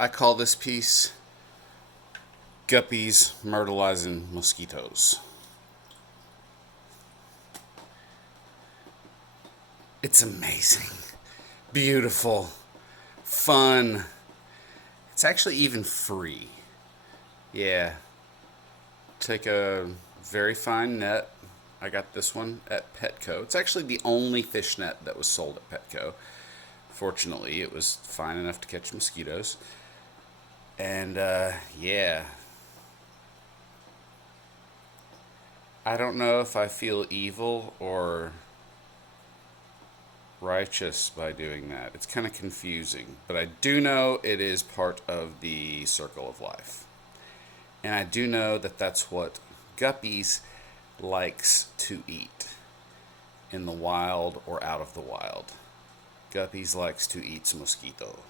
I call this piece Guppies Myrtleizing Mosquitoes. It's amazing, beautiful, fun. It's actually even free. Yeah. Take a very fine net. I got this one at Petco. It's actually the only fish net that was sold at Petco. Fortunately, it was fine enough to catch mosquitoes. And yeah, I don't know if I feel evil or righteous by doing that. It's kind of confusing, but I do know it is part of the circle of life. And I do know that that's what Guppies likes to eat in the wild or out of the wild. Guppies likes to eat mosquito.